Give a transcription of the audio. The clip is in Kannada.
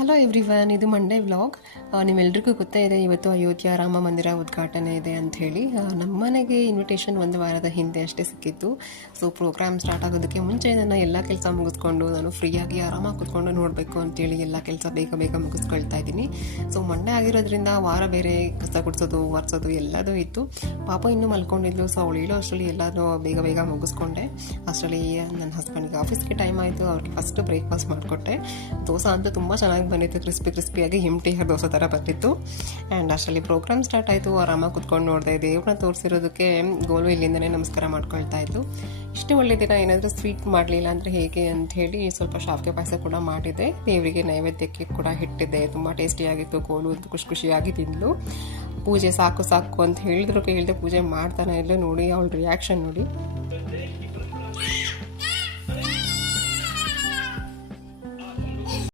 ಹಲೋ ಎವ್ರಿವನ್, ಇದು ಮಂಡೇ ವ್ಲಾಗ್. ನಿಮ್ಮೆಲ್ರಿಗೂ ಗೊತ್ತೇ ಇದೆ, ಇವತ್ತು ಅಯೋಧ್ಯ ರಾಮ ಮಂದಿರ ಉದ್ಘಾಟನೆ ಇದೆ ಅಂತ ಹೇಳಿ. ನಮ್ಮ ಮನೆಗೆ ಇನ್ವಿಟೇಷನ್ ಒಂದು ವಾರದ ಹಿಂದೆ ಅಷ್ಟೇ ಸಿಕ್ಕಿತ್ತು. ಸೊ ಪ್ರೋಗ್ರಾಮ್ ಸ್ಟಾರ್ಟ್ ಆಗೋದಕ್ಕೆ ಮುಂಚೆ ನನ್ನ ಎಲ್ಲ ಕೆಲಸ ಮುಗಿಸ್ಕೊಂಡು ನಾನು ಫ್ರೀಯಾಗಿ ಆರಾಮಾಗಿ ಕೂತ್ಕೊಂಡು ನೋಡಬೇಕು ಅಂತೇಳಿ ಎಲ್ಲ ಕೆಲಸ ಬೇಗ ಬೇಗ ಮುಗಿಸ್ಕೊಳ್ತಾ ಇದ್ದೀನಿ. ಸೊ ಮಂಡೇ ಆಗಿರೋದ್ರಿಂದ ವಾರ ಬೇರೆ ಕಸ ಗುಡಿಸೋದು ಒರೆಸೋದು ಎಲ್ಲದೂ ಇತ್ತು. ಪಾಪ ಇನ್ನೂ ಮಲ್ಕೊಂಡಿದ್ಲು. ಸೊ ಅವಳು ಹೇಳೋ ಅಷ್ಟರಲ್ಲಿ ಎಲ್ಲನೂ ಬೇಗ ಬೇಗ ಮುಗಿಸ್ಕೊಂಡೆ. ಅಷ್ಟರಲ್ಲಿ ನನ್ನ ಹಸ್ಬೆಂಡ್ಗೆ ಆಫೀಸ್ಗೆ ಟೈಮ್ ಆಯಿತು. ಅವ್ರಿಗೆ ಫಸ್ಟ್ ಬ್ರೇಕ್ಫಾಸ್ಟ್ ಮಾಡಿಕೊಟ್ಟೆ. ದೋಸೆ ಅಂತೂ ತುಂಬ ಚೆನ್ನಾಗಿ ಬಂದಿತ್ತು, ಕ್ರಿಸ್ಪಿಯಾಗಿ ಹಿಮ್ಟಿ ದೋಸೆ ಥರ ಬಂದಿತ್ತು. ಆ್ಯಂಡ್ ಅಷ್ಟರಲ್ಲಿ ಪ್ರೋಗ್ರಾಮ್ ಸ್ಟಾರ್ಟ್ ಆಯಿತು. ಆರಾಮಾಗಿ ಕುತ್ಕೊಂಡು ನೋಡ್ತಾ ಇದ್ದೆ. ದೇವ್ರನ್ನ ತೋರಿಸಿರೋದಕ್ಕೆ ಗೋಲು ಇಲ್ಲಿಂದನೇ ನಮಸ್ಕಾರ ಮಾಡ್ಕೊಳ್ತಾ ಇದ್ದು. ಇಷ್ಟು ಒಳ್ಳೆ ದಿನ ಏನಾದರೂ ಸ್ವೀಟ್ ಮಾಡಲಿಲ್ಲ ಅಂದರೆ ಹೇಗೆ ಅಂತ ಹೇಳಿ ಸ್ವಲ್ಪ ಶಾವಿಗೆ ಪಾಯಸ ಕೂಡ ಮಾಡಿದ್ದೆ. ದೇವರಿಗೆ ನೈವೇದ್ಯಕ್ಕೆ ಕೂಡ ಇಟ್ಟಿದ್ದೆ. ತುಂಬ ಟೇಸ್ಟಿಯಾಗಿತ್ತು. ಗೋಲು ಅಂತ ಖುಷಿಯಾಗಿ ತಿಂದಳು. ಪೂಜೆ ಸಾಕು ಅಂತ ಹೇಳಿದ್ರು ಕೇಳಿದೆ ಪೂಜೆ ಮಾಡ್ತಾನೆ ಇಲ್ಲ. ನೋಡಿ ಅವಳ ರಿಯಾಕ್ಷನ್ ನೋಡಿ.